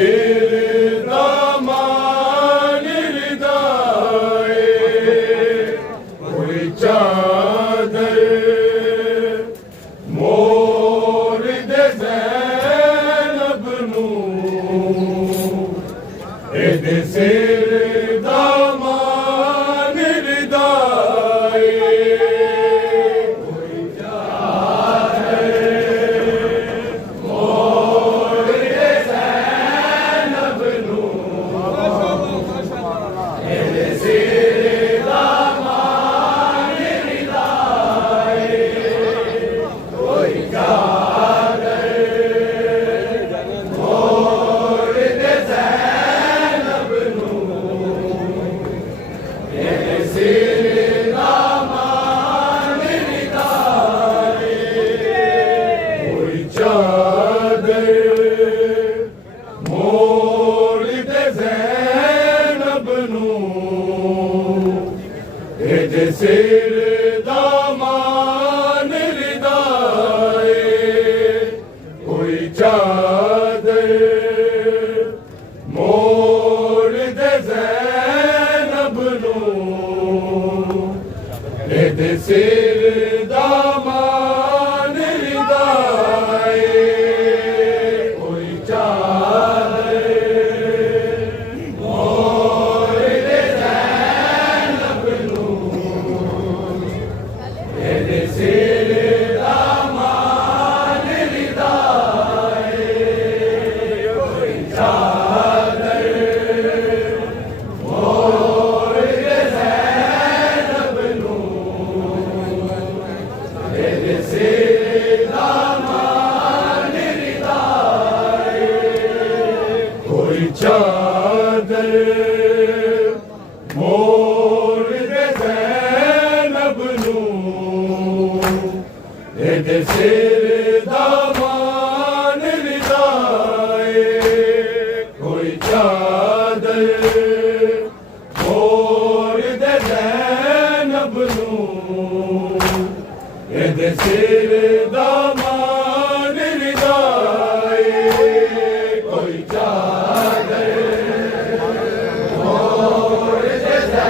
सिर दामान रिदाए कोई चादर मोर दे ज़ैनब नूं एदे सिर दामान रिदाए कोई चादर मोर दे ज़ैनब नूं एदे सिर दामान रिदाए कोई चादर मोर दे ज़ैनब नूं एदे सिर दामान रिदाए कोई चादर मोर दे ज़ैनब नूं एदे सिर दामान रिदाए कोई चादर मोर दे ज़ैनब नूं एदे सिर दामान रिदाए कोई चादर मोर दे ज़ैनब नूं एदे सिर दामान रिदाए कोई चादर मोर दे ज़ैनब नूं एदे सिर दामान रिदाए कोई चादर मोर दे ज़ैनब नूं एदे सिर दामान रिदाए कोई चादर मोर दे ज़ैनब नूं एदे सिर दामान रिदाए कोई चादर मोर दे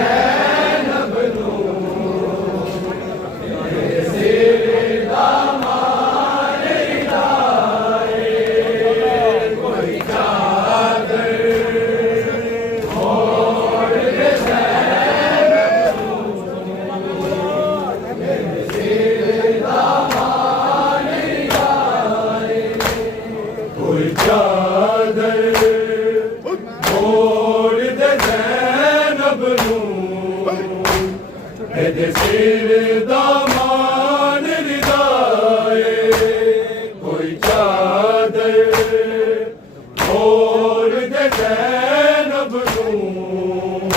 ज़ैनब नूं एदे सिर दामान रिदाए कोई चादर मोर दे ज़ैनब नूं एदे सिर दामान रिदाए कोई चादर मोर दे ज़ैनब नूं एदे सिर दामान रिदाए कोई चादर मोर दे ज़ैनब नूं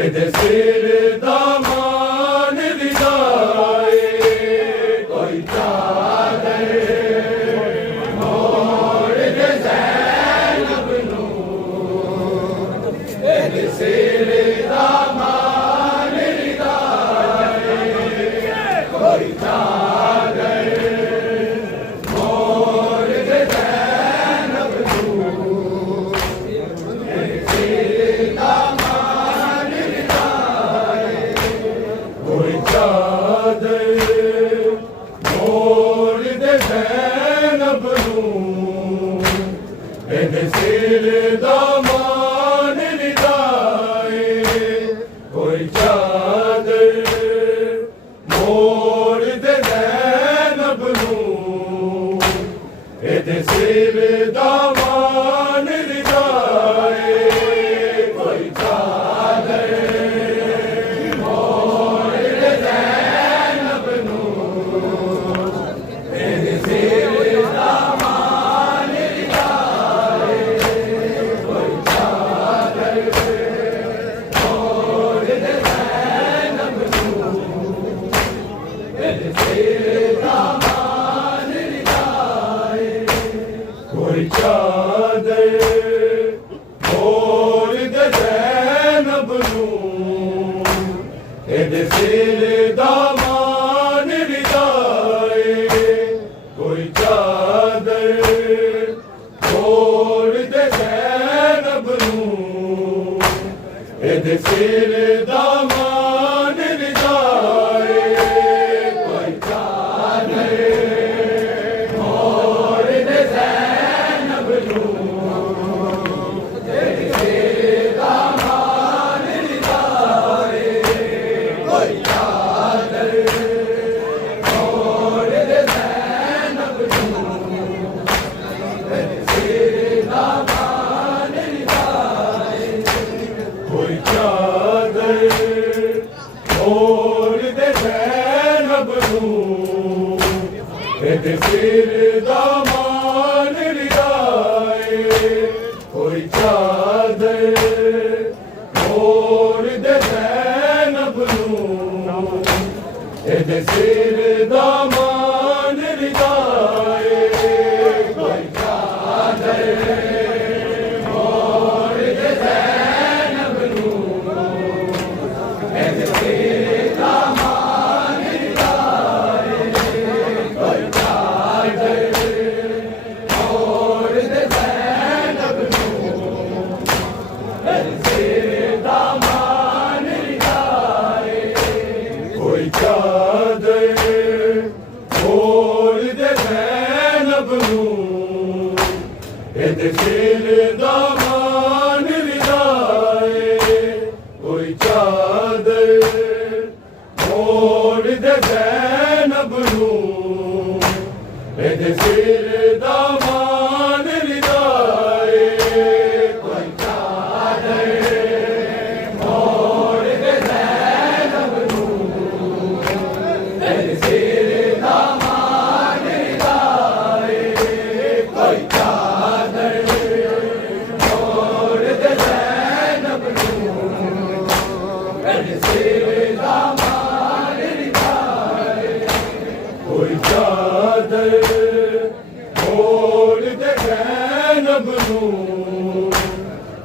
एदे सिर दामान रिदाए कोई चादर मोर दे ज़ैनब नूं एदे सिर दामान रिदाए कोई चादर मोर दे ज़ैनब नूं एदे सिर दामान रिदाए कोई चादर मोर दे ज़ैनब नूं एदे सिर दामान रिदाए कोई चादर मोर दे ज़ैनब नूं एदे सिर दामान रिदाए कोई चादर मोर दे ज़ैनब नूं एदे सिर दामान रिदाए ਇਹਦੇ ਸਿਰ ਦਾ ਮਾਨ ਰਿਦਾਏ ਕੋਈ ਚਾਦਰ ਮੋੜ ਦੇ ਜ਼ੈਨਬ ਨੂੰ ਇਹਦੇ ਸਿਰ ਦਾ ਮਾਨ ਰਿਦਾਏ ਕੋਈ ਚਾਦਰ ਮੋੜ ਦੇ ਜ਼ੈਨਬ ਨੂੰ ਇਹਦੇ ਸਿਰ ਦਾ ਮਾਨ ਰਿਦਾਏ ਕੋਈ ਚਾਦਰ ਮੋੜ ਦੇ ਜ਼ੈਨਬ ਨੂੰ ਇਹਦੇ ਸਿਰ ਦਾ ਮਾਨ ਰਿਦਾਏ ਕੋਈ ਚਾਦਰ ਮੋੜ ਦੇ ਜ਼ੈਨਬ ਨੂੰ ਇਹਦੇ ਸਿਰ ਦਾ ਮਾਨ ਰਿਦਾਏ ਕੋਈ ਚਾਦਰ ਮੋੜ ਦੇ ਜ਼ੈਨਬ ਨੂੰ ਇਹਦੇ ਸਿਰ ਦਾ ਮਾਨ ਰਿਦਾਏ ਕੋਈ ਚਾਦਰ ਮੋੜ ਦੇ ਜ਼ੈਨਬ ਨੂੰ ਇਹਦੇ ਸਿਰ ਦਾ ਮਾਨ ਰਿਦਾਏ ਕੋਈ ਚਾਦਰ ਮੋੜ ਦੇ ਜ਼ੈਨਬ ਨੂੰ ਇਹਦੇ ਸਿਰ ਦਾ ਮਾਨ ਰਿਦਾਏ ਕੋਈ ਚਾਦਰ ਮੋੜ ਦੇ ਜ਼ੈਨਬ ਨੂੰ ਇਹਦੇ ਸਿਰ ਦਾ ਮਾਨ ਰਿਦਾਏ ਕੋਈ ਚਾਦਰ ਮੋੜ ਦੇ ਜ਼ੈਨਬ ਨੂੰ ਇਹਦੇ ਸਿਰ ਦਾ ਮਾਨ ਰਿਦਾਏ ਕੋਈ ਚਾਦਰ ਮੋੜ ਦੇ ਜ਼ੈਨਬ ਨੂੰ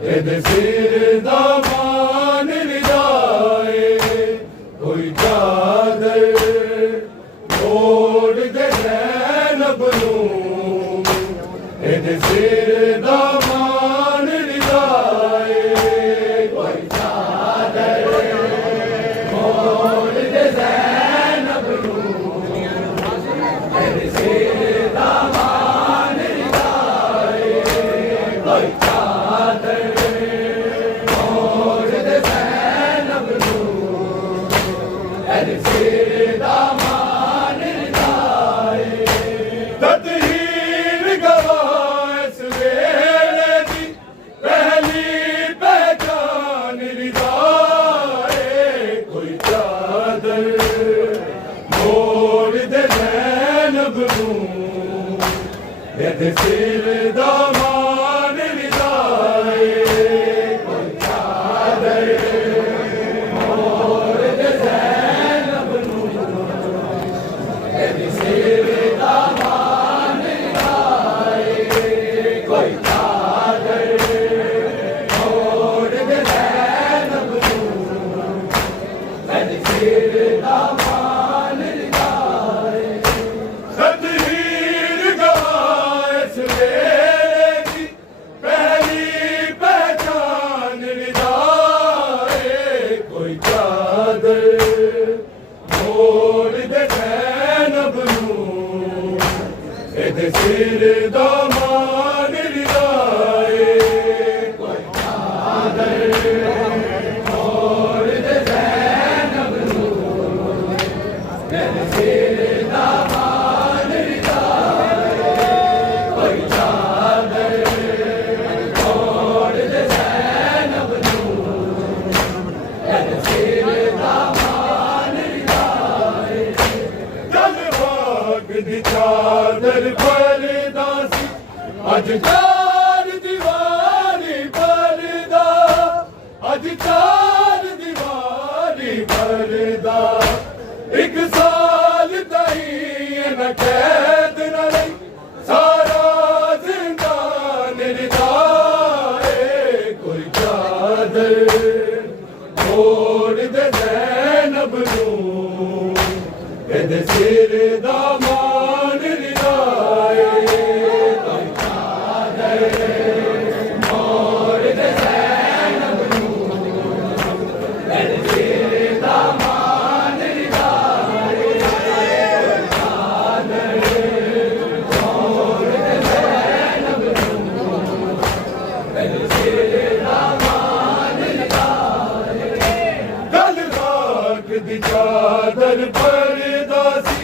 ਇਹਦੇ ਸਿਰ ਦਾ ਮਾਨ ਰਿਦਾਏ ਕੋਈ ਚਾਦਰ ਮੋੜ ਦੇ ਜ਼ੈਨਬ ਨੂੰ ਇਹਦੇ ਸਿਰ ਦਾ ਮਾਨ ਰਿਦਾਏ ਕੋਈ ਚਾਦਰ ਮੋੜ ਦੇ ਜ਼ੈਨਬ ਨੂੰ ਇਹਦੇ ਸਿਰ ਦਾ ਮਾਨ ਰਿਦਾਏ ਕੋਈ ਚਾਦਰ ਮੋੜ ਦੇ ਜ਼ੈਨਬ ਨੂੰ ਇਹਦੇ ਸਿਰ ਦਾ ਮਾਨ ਰਿਦਾਏ ਕੋਈ ਚਾਦਰ ਮੋੜ ਦੇ ਜ਼ੈਨਬ ਨੂੰ ਇਹਦੇ ਸਿਰ ਦਾ ਮਾਨ ਰਿਦਾਏ ਤਤਹੀਰ ਗਵਾਹ ਇਸ ਵੇਲੇ ਦੀ ਪਹਿਲੀ ਪਹਿਚਾਨ ਰਿਦਾਏ ਕੋਈ ਚਾਦਰ ਮੋੜ ਦੇ ਜ਼ੈਨਬ ਨੂੰ ਇਹਦੇ ਸਿਰ ਦਾ ਮਾਨ ਰਿਦਾਏ ਕੋਈ ਚਾਦਰ ਮੋੜ ਦੇ ਜ਼ੈਨਬ ਨੂੰ ਇਹਦੇ ਸਿਰ ਦਾ ਮਾਨ ਰਿਦਾਏ ਕੋਈ ਚਾਦਰ ਮੋੜ ਦੇ ਜ਼ੈਨਬ ਨੂੰ ਇਹਦੇ ਸਿਰ ਦਾ ਮਾਨ ਰਿਦਾਏ ਤਤਹੀਰ ਗਵਾਹ ਇਸ ਵੇਲੇ ਦੀ ਪਹਿਲੀ ਪਹਿਚਾਨ ਰਿਦਾਏ ਕੋਈ ਚਾਦਰ ਮੋੜ ਦੇ ਜ਼ੈਨਬ ਨੂੰ ਇਹਦੇ ਸਿਰ ਦਾ ਮਾਨ ਰਿਦਾਏ ਕੋਈ ਚਾਦਰ ਮੋੜ ਦੇ ਜ਼ੈਨਬ ਨੂੰ ਇਹਦੇ ਸਿਰ ਦਾ ਮਾਨ ਰਿਦਾਏ ਕੋਈ ਚਾਦਰ ਮੋੜ ਦੇ ਜ਼ੈਨਬ ਨੂੰ ਇਹਦੇ ਸਿਰ ਦਾ ਮਾਨ ਰਿਦਾਏ ਜਦ ਭਾਗ ਦੀ ਚਾਦਰ ਫਰਦਾ ਸੀ ਅੱਜ ਚਾਰ ਦੀਵਾਰੀ ਪਰਦਾ ਅੱਜ ਚਾਰ ਦੀਵਾਰੀ ਪਰਦਾ ਇੱਕ ਸਾਲ ਤਾਈ ਨਾ ਕੈਦ ਨਾ ਲਈ ਸਾਰਾ ਜ਼ਿੰਦਾਨ ਰਿਦਾਏ ਕੋਈ ਚਾਦਰ ਮੋੜ ਦੇ ਜ਼ੈਨਬ ਨੂੰ ਇਹਦੇ ਸਿਰ ਦਾ ਮਾਨ ਰਿਦਾਏ ਕੋਈ ਚਾਦਰ ਮੋੜ ਦੇ ਜ਼ੈਨਬ ਨੂੰ कल राख दी चादर परदा सी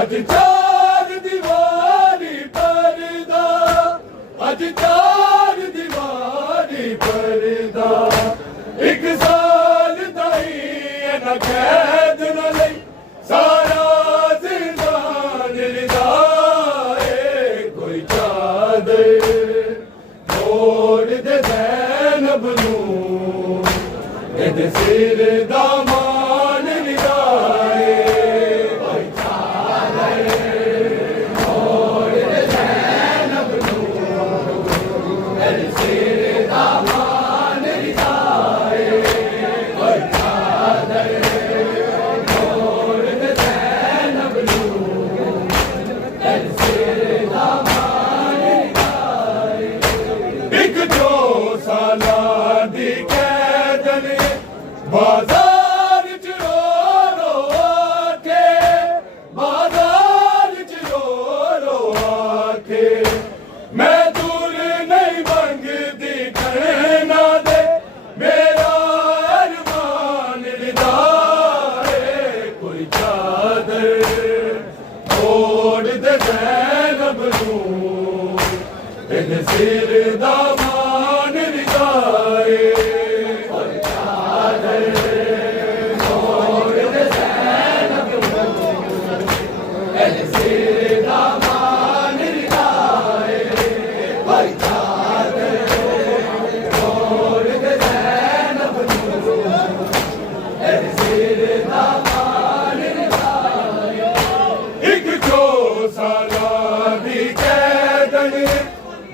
अज चार दीवारी परदा अज चार दीवारी परदा एक साल दाई न कैद न लई सारा जिंदान रिदाए कोई चादर छोड़ दे ज़ैनब नूं एदे सिर दा मान रिदाए कोई चादर छोड़ दे ज़ैनब नूं एदे सिर दा मान रिदाए कोई चादर छोड़ दे ज़ैनब नूं एदे सिर दा मान रिदाए एक जो साला दी कैदन बाजार च रो रो आके बाजार च रो आके मैं दूर नहीं मंगदी कहना दे मेरा अरमान रिदाए कोई चादर छोड़ दे ज़ैनब नूं एदे सिर दा मान रिदाए कोई चादर छोड़ दे ज़ैनब नूं एदे सिर दा मान रिदाए कोई चादर छोड़ दे ज़ैनब नूं एदे सिर दा मान रिदाए एक जो साला दी कैदन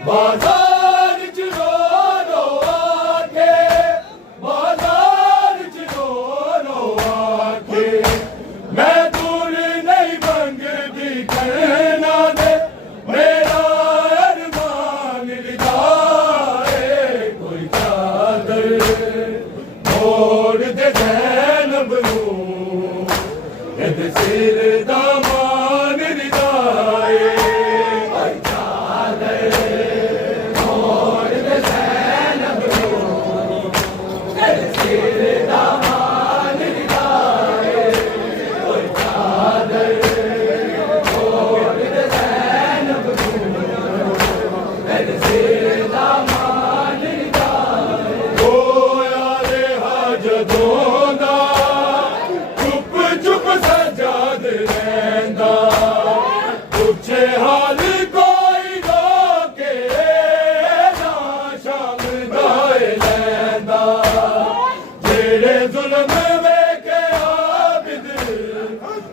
बाजार च रो रो आके बाजार च रो आके मैं दूर नहीं मंगदी कहना दे मेरा अरमान रिदाए कोई चादर छोड़ दे ज़ैनब नूं एदे सिर दा मान रिदाए कोई चादर छोड़ दे ज़ैनब नूं एदे सिर दा मान रिदाए कोई चादर छोड़ दे ज़ैनब नूं एदे सिर दा मान रिदाए होया रेहा जदों दा चुप चुप सजाद रैंदा पुछे हाल कोई रोके ना शाम दाए लैंदा जेड़े जुल्म वेखे आबिद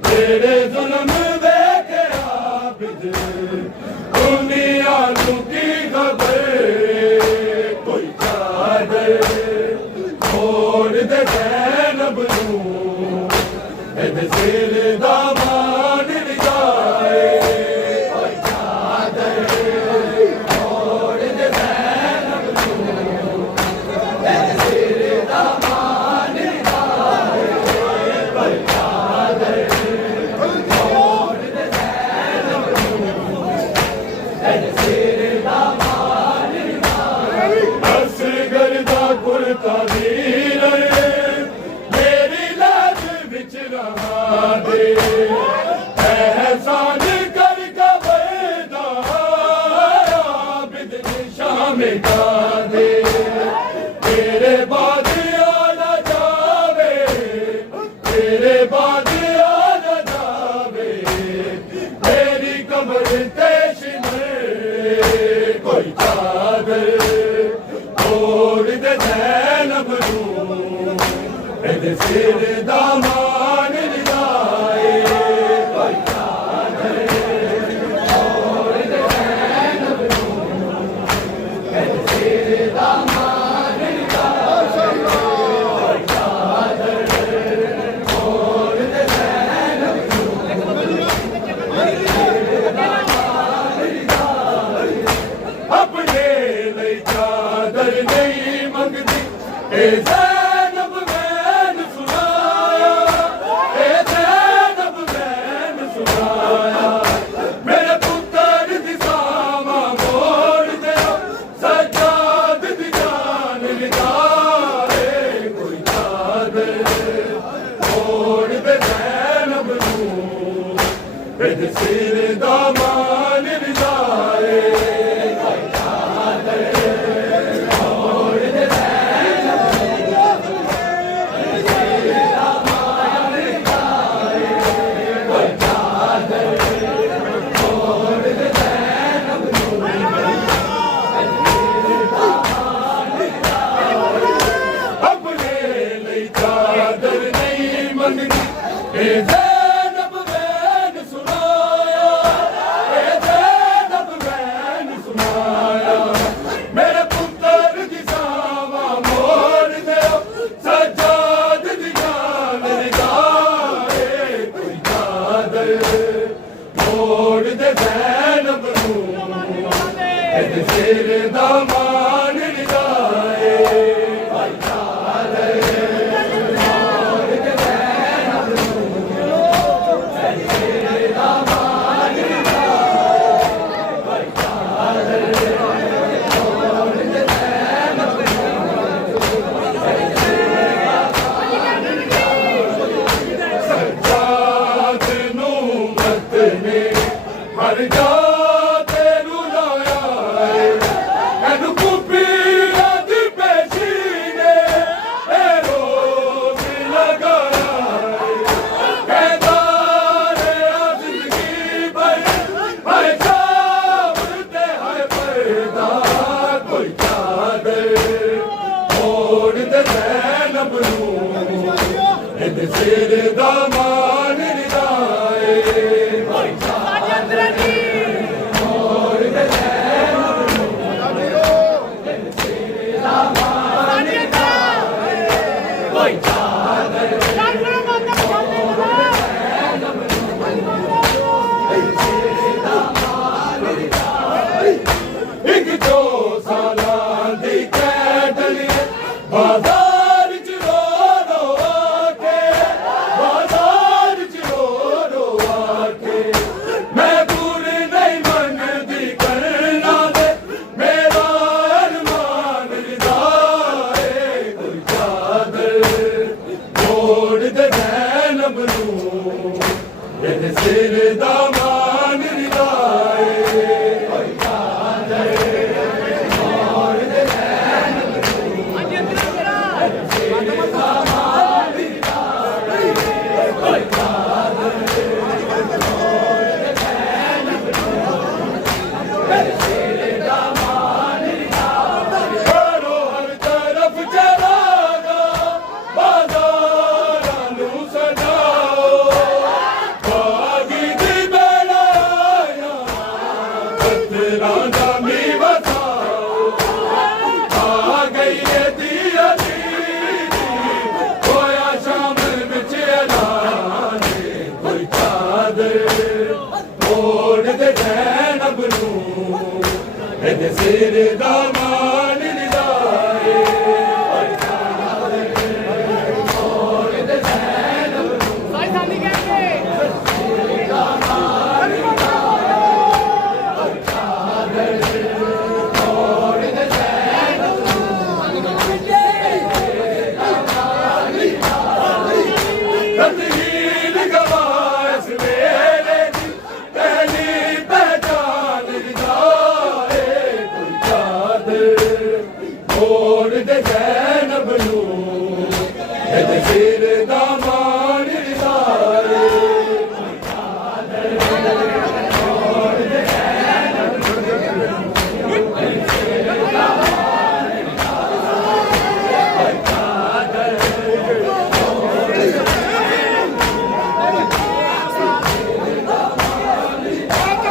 जेड़े जुल्म वेखे आबिद दुनिया नूं की खबर कोई चादर छोड़ दे ज़ैनब नूं एदे सिर दा मान रिदाए कोई चादर छोड़ दे ज़ैनब नूं एदे सिर दा मान रिदाए कोई चादर छोड़ दे ज़ैनब नूं एदे सिर दा मान रिदाए असगर दा कुर्ता वीर मेरी लाज विच रहा दे एहसान कर कबरदा आबिद शाम का दे तेरे बाद आना जावे तेरे बाद आना जावे मेरी कमर तेश में कोई चादर छोड़ दे ज़ैनब नूं एदे सिर दा मान रिदाए कोई चादर छोड़ दे ज़ैनब नूं एदे सिर दा मान रिदाए कोई चादर छोड़ दे ज़ैनब नूं एदे सिर दा मान रिदाए अपने लई चादर नहीं मंगदी ए ज़ैनब मैनू सुनाया ए ज़ैनब मैनू सुनाया मेरे पुत्तर दी सामा मोड़ दे सज्जाद दी जान सिर दामान रिदाए अपने लिए चादर नहीं मंगती सिर दामान रिदाए सज्जाद नूमत ने हर जाते रुलाया एनु कुपिया दी पेशीने ए रोग लगाया कहदारे जिंदगी भर हाय सावरते हाय पर्दा कोई चादर ओढ़ दे ज़ैनब नूं इद सिर दामान रिदाए एक जो सालां दी कैदली बाजार च रो आके बाजार च रो आके मैं दूर नहीं मनदी करना दे मेरा अरमान रिदाए कोई चादर ओढ़ दे ज़ैनब नूं इद सिर दामान रिदाए करो हर तरफ चलागा बाज़ारां नूं सजाओ बागी दी बेड़ाया पत्थरां दा मीवा खाओ आ गई है दिया दीदी होया शाम विच ऐलाने कोई चादर ओढ़ दे ज़ैनब नूं इद सिर दामान रिदाए तस्वीर गवाए इस मेले दी पहली पहचान रिदाए कोई चादर ओढ़ दे ज़ैनब नूं इद सिर दामान रिदाए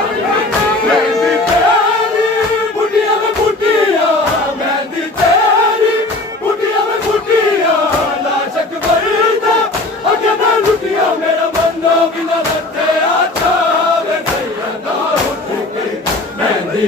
मेहंदी तेरी बुढ़िया में बुढ़िया मेहंदी तेरी बुढ़िया में बुढ़िया लाशक बरदा अगे मैं लुटिया मेरा बंदा बिना लट्टे अच्छा वे सैयदा उठ के मेहंदी